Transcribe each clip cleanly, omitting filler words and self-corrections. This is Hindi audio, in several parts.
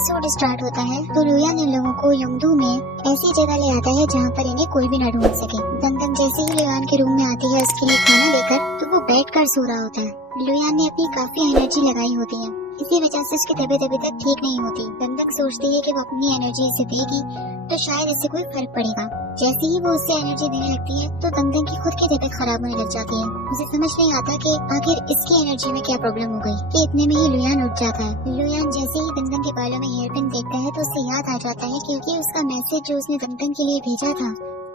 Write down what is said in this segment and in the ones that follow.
एपिसोड स्टार्ट होता है तो लुयान इन लोगों को योंगडू में ऐसी जगह ले आता है जहाँ पर इन्हें कोई भी न ढूंढ सके। दंदन जैसे ही लुयान के रूम में आती है उसके लिए खाना लेकर, तो वो बैठकर सो रहा होता है। लुयान ने अपनी काफी एनर्जी लगाई होती है, इसी वजह से उसकी तबीयत अभी तक ठीक नहीं होती। दंदन सोचती है कि वो अपनी एनर्जी इसे देगी तो शायद इससे कोई फर्क पड़ेगा। जैसे ही वो उससे एनर्जी देने लगती है तो दंदन की खुद की तबीयत खराब होने लग जाती है। उसे समझ नहीं आता कि आखिर इसकी एनर्जी में क्या प्रॉब्लम हो गई कि इतने में ही लुयान उठ जाता है। लुयान जैसे ही दंदन के बालों में हेयर पिन देखता है तो उसे याद आ जाता है क्योंकि उसका मैसेज जो उसने दंदन के लिए भेजा था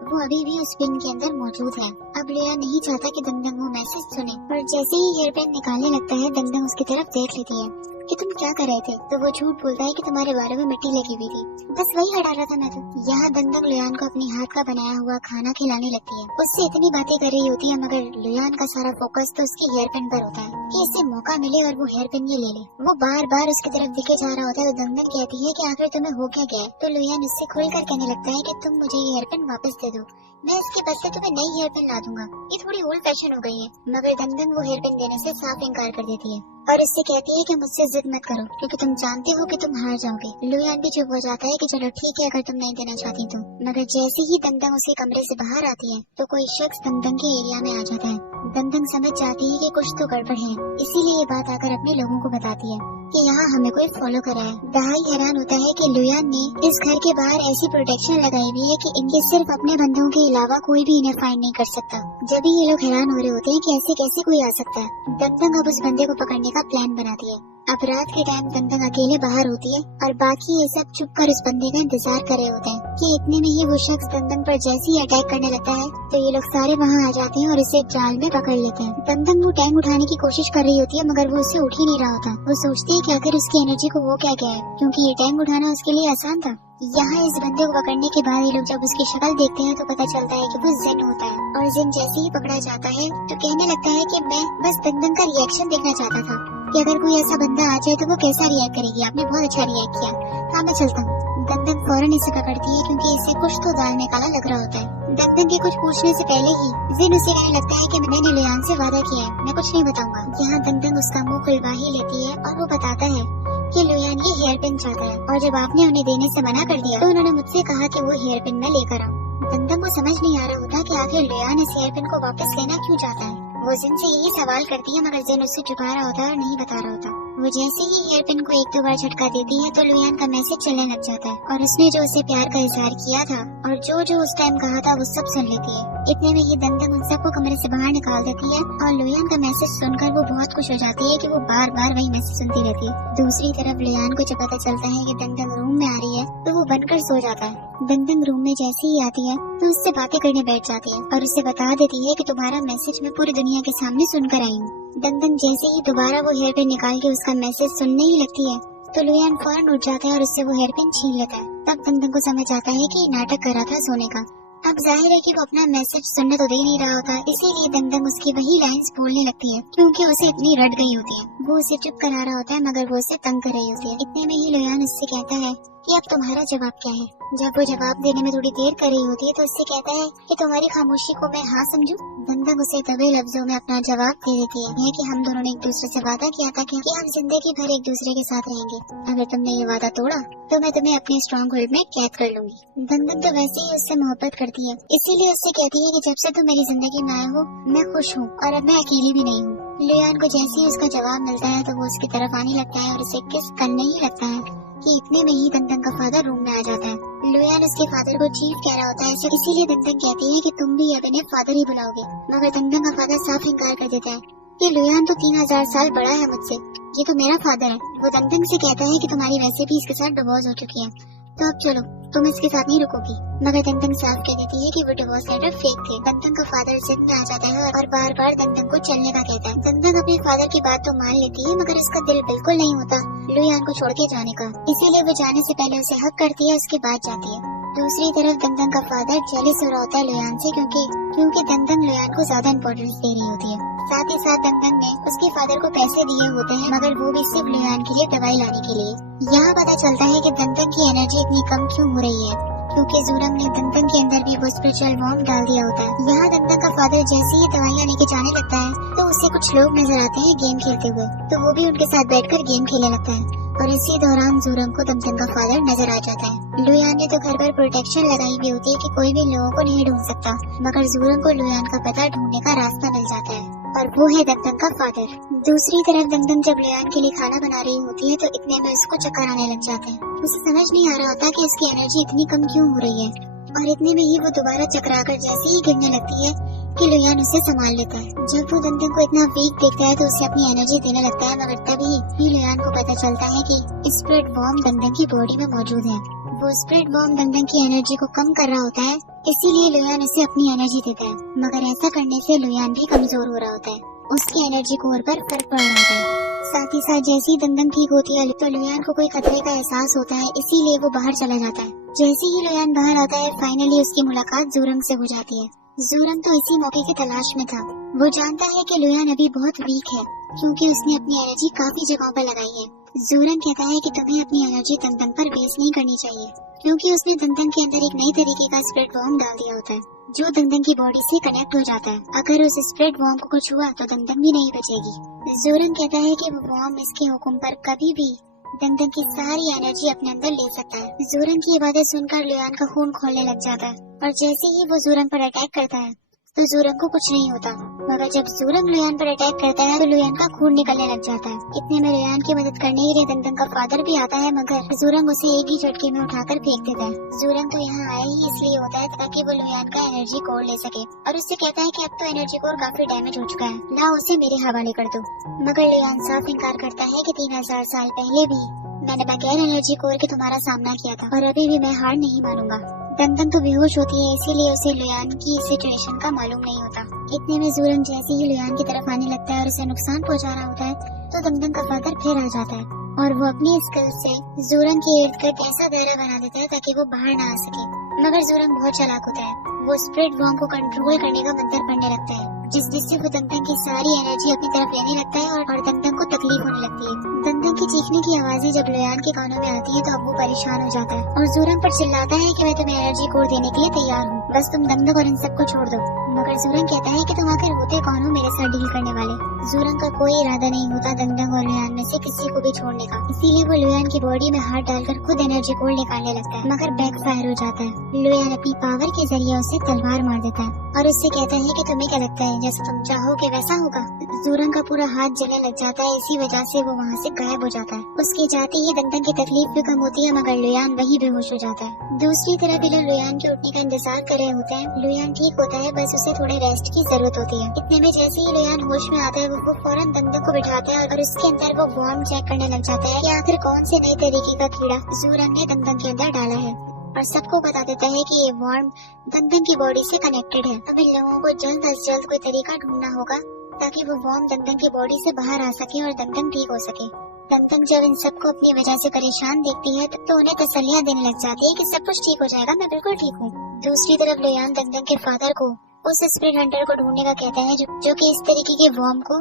वो अभी भी उस पिन के अंदर मौजूद है। अब लुयान नहीं चाहता कि दंदन वो मैसेज सुने, और जैसे ही हेयर पिन निकालने लगता है दंदन उसकी तरफ देख लेती है कि तुम क्या कर रहे थे, तो वो झूठ बोलता है कि तुम्हारे बालों में मिट्टी लगी हुई थी, बस वही हटा रहा था मैं तो। यहाँ दंदन लुयान को अपनी हाथ का बनाया हुआ खाना खिलाने लगती है। उससे इतनी बातें कर रही होती है मगर लुयान का सारा फोकस तो उसकी हेयर पिन पर होता है कि इसे मौका मिले और वो हेयर पिन ये ले ले। वो बार बार उसकी तरफ दिखे जा रहा होता है तो दंदन कहती है कि आखिर तुम्हें हो क्या गया है, तो लुयान उससे खुलकर कहने लगता है कि तुम मुझे ये हेयर पिन वापस दे दो, मैं इसके बदले तुम्हें नई हेयर पिन ला दूंगा। ये थोड़ी ओल्ड फैशन हो गई है। मगर दंदन वो हेयर पिन देने से साफ इनकार कर देती है और उससे कहती है कि मुझसे जिद मत करो क्योंकि तुम जानते हो कि तुम हार जाओगे। लुयान भी चुप हो जाता है कि चलो ठीक है अगर तुम नहीं देना चाहती तो। मगर जैसे ही दंदन उसके कमरे से बाहर आती है तो कोई शख्स दंदन के एरिया में आ जाता है। दंदन समझ जाती है कि कुछ तो गड़बड़ है, इसीलिए ये बात आकर अपने लोगों को बताती है कि यहाँ हमें कोई फॉलो कर रहा है। दहाई हैरान होता है कि लुयान ने इस घर के बाहर ऐसी प्रोटेक्शन लगाई हुई है कि इनके सिर्फ अपने बंदों के अलावा कोई भी इन्हें फाइंड नहीं कर सकता। जब भी ये लोग हैरान हो रहे होते हैं कि ऐसे कैसे कोई आ सकता है, दंदन अब उस बंदे को पकड़ने का प्लान बनाती है। अब रात के टाइम दंदन अकेले बाहर होती है और बाकी ये सब चुप कर उस बंदे का इंतजार कर रहे होते हैं कि इतने में ही वो शख्स दंदन पर जैसे ही अटैक करने लगता है तो ये लोग सारे वहाँ आ जाते हैं और इसे जाल में पकड़ लेते हैं। दंदन वो टैंक उठाने की कोशिश कर रही होती है मगर वो उसे उठ ही नहीं रहा होता। वो सोचती है कि आखिर उसकी एनर्जी को वो क्या गया है क्योंकि ये टैंक उठाना उसके लिए आसान था। यहाँ इस बंदे को पकड़ने के बाद ये लोग जब उसकी शक्ल देखते हैं तो पता चलता है कि वो जिन होता है, और जिन जैसे ही पकड़ा जाता है तो कहने लगता है कि मैं बस दंदन का रिएक्शन देखना चाहता था कि अगर कोई ऐसा बंदा आ जाए तो वो कैसा रिएक्ट करेगी। आपने बहुत अच्छा रिएक्ट किया, हाँ मैं चलता हूँ। दंदन फौरन इसे पकड़ती है क्योंकि इसे कुछ तो दाल में काला लग रहा होता है। दंदन के कुछ पूछने से पहले ही जिन उसे कहने लगता है कि मैंने लुयान से वादा किया है, मैं कुछ नहीं बताऊंगा। यहाँ दंदन उसका मुंह खुलवा ही लेती है और वो बताता है कि लुयान ये हेयर पिन चाहता है और जब आपने उन्हें देने से मना कर दिया तो उन्होंने मुझसे कहा कि वो हेयर पिन मैं लेकर आऊँ। दंदन को समझ नहीं आ रहा होता कि आखिर लुयान इस हेयर पिन को वापस लेना क्यों चाहता है। वो जिन से यही सवाल करती है मगर जिन उससे छुपा रहा होता है और नहीं बता रहा होता। वो जैसे ही हेयर पिन को एक दो बार झटका देती है तो लुयान का मैसेज चलने लग जाता है और उसने जो उसे प्यार का इजहार किया था और जो जो उस टाइम कहा था वो सब सुन लेती है। इतने में ही दंदन उन सबको कमरे से बाहर निकाल देती है और लुयान का मैसेज सुनकर वो बहुत खुश हो जाती है कि वो बार बार वही मैसेज सुनती रहती है। दूसरी तरफ लुयान को जब पता चलता है कि दंदन रूम में आ रही है तो वो बनकर सो जाता है। दंदन रूम में जैसे ही आती है तो उससे बातें करने बैठ जाती है और उसे बता देती है कि तुम्हारा मैसेज मैं पूरी दुनिया के सामने सुनकर आई हूँ। दंदन जैसे ही दोबारा वो हेयर पिन निकाल के उसका मैसेज सुनने ही लगती है तो लुयान फौरन उठ जाता है और उससे वो हेयर पिन छीन लेता है। तब दंदन को समझ आता है कि नाटक कर रहा था सोने का। अब जाहिर है कि वो अपना मैसेज सुनने तो दे नहीं रहा होता, इसीलिए दंदन उसकी वही लाइंस बोलने लगती है क्योंकि उसे इतनी रट गई होती है। वो उसे चुप करा रहा होता है मगर वो उसे तंग कर रही होती है। इतने में ही लुयान उससे कहता है कि अब तुम्हारा जवाब क्या है। जब वो जवाब देने में थोड़ी देर कर रही होती है तो उससे कहता है कि तुम्हारी खामोशी को मैं हाँ समझूं। दंदन उसे दबे लफ्जों में अपना जवाब दे देती है कि हम दोनों ने एक दूसरे से वादा किया था कि हम जिंदगी भर एक दूसरे के साथ रहेंगे। अगर तुमने ये वादा तोड़ा तो मैं तुम्हें अपने स्ट्रॉन्ग होल्ड में कैद कर लूंगी। दंदन तो वैसे ही उससे मोहब्बत करती है, इसीलिए उससे कहती है कि जब से तुम मेरी जिंदगी में आए हो मैं खुश हूँ और अब मैं अकेली भी नहीं हूँ। लुयान को जैसे ही उसका जवाब मिलता है तो वो उसकी तरफ आने लगता है और उसे किस करने ही लगता है कि इतने में ही दंदन का फादर रूम में आ जाता है। लुयान उसके फादर को चीफ कह रहा होता है, इसीलिए दंदन कहती है कि तुम भी अब इन्हें फादर ही बुलाओगे। मगर दंदन का फादर साफ इनकार कर देता है कि लुयान तो 3000 साल बड़ा है मुझसे, ये तो मेरा फादर है। वो दंदन से कहता है कि तुम्हारी वैसे भी इसके साथ डिवोर्स हो चुकी है तो अब चलो तुम इसके साथ नहीं रुकोगी। मगर दंदन साफ कह देती है कि वो डिवोर्स लेटर फेक थे। दंदन का फादर जिद में आ जाता है और बार बार दंदन को चलने का कहता है। दंदन अपने फादर की बात तो मान लेती है मगर उसका दिल बिल्कुल नहीं होता लुयान को छोड़ के जाने का, इसीलिए वो जाने से पहले उसे हक करती है, उसके बाद जाती है। दूसरी तरफ दंदन का फादर जेलस हो रहा होता है लुयान से क्योंकि दंदन लुयान को ज्यादा इम्पोर्टेंस दे रही होती है। साथ ही साथ दंदन ने उसके फादर को पैसे दिए होते हैं मगर वो भी सिर्फ लुयान के लिए दवाई लाने के लिए। यहाँ पता चलता है कि दंदन की एनर्जी इतनी कम क्यों हो रही है क्योंकि जुरम ने दंदन के अंदर भी वो स्पिरिचुअल बॉम्ब डाल दिया होता है। यहाँ दंदन का फादर जैसे ही दवाइयाँ लेके जाने लगता है तो उसे कुछ लोग नजर आते हैं गेम खेलते हुए, तो वो भी उनके साथ बैठकर गेम खेलने लगता है और इसी दौरान जूरंग को दंदन का फादर नजर आ जाता है। लुयान ने तो घर पर प्रोटेक्शन लगाई भी होती है कि कोई भी इन लोगों को नहीं ढूंढ सकता, मगर जूरंग को लुयान का पता ढूंढने का रास्ता मिल जाता है और वो है दंदन का फादर। दूसरी तरफ दंदन जब लुयान के लिए खाना बना रही होती है तो इतने में उसको चक्कर आने लग जाते हैं। उसे समझ नहीं आ रहा होता कि उसकी एनर्जी इतनी कम क्यों हो रही है, और इतने में ही वो दोबारा चकराकर जैसे ही गिरने लगती है कि लुयान उसे संभाल लेता है। जब वो दंदन को इतना वीक देखता है तो उसे अपनी एनर्जी देने लगता है, मगर तभी लुयान को पता चलता है कि स्पिरिट वॉर्म दंदन की बॉडी में मौजूद है। वो स्पिरिट वॉर्म दंदन की एनर्जी को कम कर रहा होता है, इसीलिए लुयान उसे अपनी एनर्जी देता है, मगर ऐसा करने से लुयान भी कमजोर हो रहा होता है। उसकी एनर्जी कोर पर फर्क पड़ रहा होता है। साथ ही साथ जैसे ही दंदन ठीक होती है तो लुयान को कोई खतरे का एहसास होता है, इसीलिए वो बाहर चला जाता है। जैसे ही लुयान बाहर आता है फाइनली उसकी मुलाकात जूरंग से हो जाती है। जूरंग तो इसी मौके की तलाश में था। वो जानता है कि लुयान अभी बहुत वीक है क्योंकि उसने अपनी एनर्जी काफी जगहों पर लगाई है। जूरंग कहता है कि तुम्हें अपनी एनर्जी दंदन पर वेस्ट नहीं करनी चाहिए, क्योंकि उसने दंदन के अंदर एक नई तरीके का स्पिरिट वॉर्म डाल दिया होता है जो दंदन की बॉडी से कनेक्ट हो जाता है। अगर उस स्पिरिट वॉर्म को कुछ हुआ तो दंदन भी नहीं बचेगी। जूरंग कहता है कि वो वॉर्म इसके हुक्म पर कभी भी दंदन की सारी एनर्जी अपने अंदर ले सकता है। जूरंग की ये बातें सुनकर लुयान का खून खोलने लग जाता है, और जैसे ही वो जूरंग पर अटैक करता है तो जूरंग को कुछ नहीं होता, मगर जब जूरंग लुयान पर अटैक करता है तो लुयान का खून निकलने लग जाता है। इतने में लुयान की मदद करने के लिए दंदन का फादर भी आता है, मगर जूरंग उसे एक ही झटके में उठाकर फेंक देता है। जूरंग तो यहाँ आया ही इसलिए होता है ताकि वो लुयान का एनर्जी कोर ले सके, और उससे कहता है कि अब तो एनर्जी कोर काफी डैमेज हो चुका है, लाओ उसे मेरे हवाले कर दो। मगर लुयान साफ इनकार करता है कि 3000 साल पहले भी मैंने बगैर एनर्जी कोर के तुम्हारा सामना किया था और अभी भी मैं हार नहीं मानूंगा। दंदन तो बेहोश होती है, इसीलिए उसे लुयान की सिचुएशन का मालूम नहीं होता। इतने में जूरंग जैसे ही लुयान की तरफ आने लगता है और उसे नुकसान पहुंचा रहा होता है तो दंदन का फादर फिर आ जाता है और वो अपनी स्किल से जूरंग के इर्द गिर्द ऐसा दायरा बना देता है ताकि वो बाहर ना आ सके। मगर जूरंग बहुत चालाक होता है, वो स्पिरिट वॉर्म को कंट्रोल करने का मंत्र पढ़ने लगता है, जिससे वो दंदन की सारी एनर्जी अपनी तरफ लेने लगता है और दंदन को तकलीफ होने लगती है। दंदन की चीखने की आवाजें जब लुयान के कानों में आती है तो अब वो परेशान हो जाता है और जूरंग पर चिल्लाता है कि मैं तुम्हें एनर्जी कोर देने के लिए तैयार हूँ, बस तुम दंदन और इन सबको छोड़ दो। मगर जूरंग कहता है कि तुम आखिर होते कौन हो मेरे साथ डील करने वाले। जूरंग का कोई इरादा नहीं होता दंदन और लुयान में से किसी को भी छोड़ने का, इसीलिए वो लुयान की बॉडी में हाथ डालकर खुद एनर्जी कोर निकालने लगता है, मगर बैकफायर हो जाता है। लुयान अपनी पावर के जरिए उसे तलवार मार देता है और उससे कहता है कि तुम्हें क्या लगता है जैसा तुम चाहोगे वैसा होगा। जूरंग का पूरा हाथ जलने लग जाता है, इसी वजह से वो वहाँ से गायब हो जाता है। उसके जाते ही दंदन की तकलीफ भी कम होती है, मगर लुयान वही बेहोश हो जाता है। दूसरी तरफ ये लोग लुयान के उठने का इंतजार कर रहे होते हैं। लुयान ठीक होता है, बस उसे थोड़े रेस्ट की जरूरत होती है। इतने में जैसे ही लुयान होश में आता है वो फौरन दंदन को बिठाता है और उसके अंदर वो वॉर्म चेक करने लग जाता है कि आखिर कौन से नए तरीके का कीड़ा जूरंग ने दंदन के अंदर डाला है, और सबको बता देता है कि ये वॉर्म दंदन की बॉडी से कनेक्टेड है। अब इन लोगों को जल्द से जल्द कोई तरीका ढूंढना होगा ताकि वो वॉर्म दंदन की बॉडी से बाहर आ सके और दंदन ठीक हो सके। दंदन जब इन सबको अपनी वजह से परेशान देखती है तो उन्हें तसल्लियां देने लग जाती है कि सब कुछ ठीक हो जाएगा, मैं बिल्कुल ठीक हूँ। दूसरी तरफ लुयान दंदन के फादर को उस स्पिरिट हंटर को ढूंढने का कहता है जो कि इस तरीके के वॉर्म को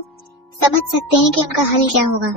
समझ सकते हैं कि उनका हल क्या होगा।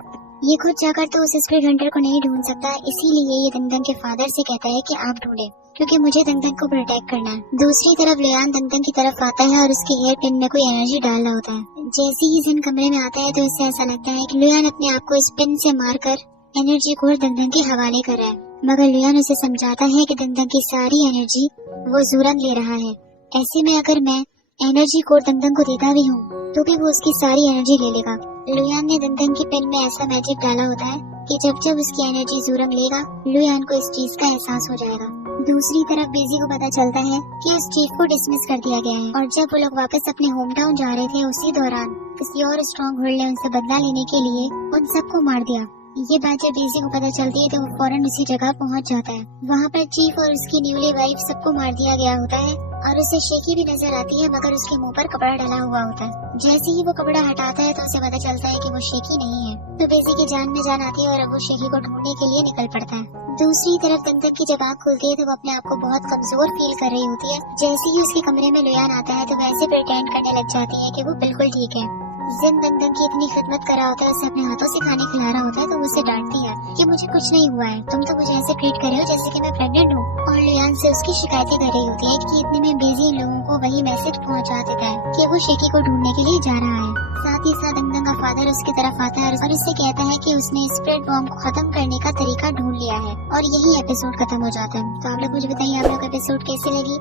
ये खुद जाकर तो उस स्पिरिट हंटर को नहीं ढूंढ सकता, इसीलिए ये दंदन के फादर से कहता है कि आप ढूंढे, क्योंकि मुझे दंदन को प्रोटेक्ट करना है। दूसरी तरफ लुयान दंदन की तरफ आता है और उसके हेयर पिन में कोई एनर्जी डाल रहा होता है। जैसे ही जिन कमरे में आता है तो इससे ऐसा लगता है कि लुयान अपने आप को इस पिन से मारकर एनर्जी को दंदन के हवाले कर रहा है, मगर लुयान उसे समझाता है कि दंदन की सारी एनर्जी वो जूरंग ले रहा है। ऐसे में अगर मैं एनर्जी को दंदन को देता भी हूँ तो भी वो उसकी सारी एनर्जी ले लेगा। लुयान ने दंदन की पिन में ऐसा मैजिक डाला होता है कि जब जब उसकी एनर्जी जूरंग लेगा लुयान को इस चीज का एहसास हो जाएगा। दूसरी तरफ बेजी को पता चलता है कि उस चीफ को डिसमिस कर दिया गया है, और जब वो लोग वापस अपने होम टाउन जा रहे थे उसी दौरान किसी और स्ट्रॉन्ग होल्ड ने उनसे बदला लेने के लिए उन सबको मार दिया। ये बात जब बेजी को पता चलती है तो वो फौरन उसी जगह पहुंच जाता है। वहाँ पर चीफ और उसकी न्यूली वाइफ सबको मार दिया गया होता है और उसे शेकी भी नजर आती है, मगर उसके मुंह पर कपड़ा डाला हुआ होता है। जैसे ही वो कपड़ा हटाता है तो उसे पता चलता है कि वो शेकी नहीं है, तो बेजी की जान में जान आती है और अब वो शेकी को ढूंढने के लिए निकल पड़ता है। दूसरी तरफ दंदन की जब आँख खुलती है तो वो अपने आप को बहुत कमजोर फील कर रही होती है। जैसे ही उसके कमरे में लुयान आता है तो वैसे प्रिटेंड करने लग जाती है कि वो बिल्कुल ठीक है। जिन दंदन की इतनी खिदमत करा होता है, उसे अपने हाथों से खाने खिला रहा होता है, तो उसे डांटती है कि मुझे कुछ नहीं हुआ है, तुम तो मुझे ऐसे ट्रीट कर रहे हो जैसे कि मैं प्रेग्नेंट हूँ। और लियान से उसकी शिकायतें कर रही होती है कि इतने में बिजी लोगों को वही मैसेज पहुंचा देता है कि वो शेकी को ढूंढने के लिए जा रहा है। साथ ही साथ दंदन का फादर उसकी तरफ आता है और उससे कहता है कि उसने स्प्रेड बॉम्ब को खत्म करने का तरीका ढूंढ लिया है। और यही एपिसोड खत्म हो जाता है। तो आप लोग मुझे बताइए, आप लोग एपिसोड कैसी लगी।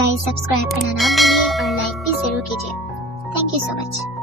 गाइस, सब्सक्राइब करना ना भूलिए और लाइक भी जरूर कीजिए। Thank you so much.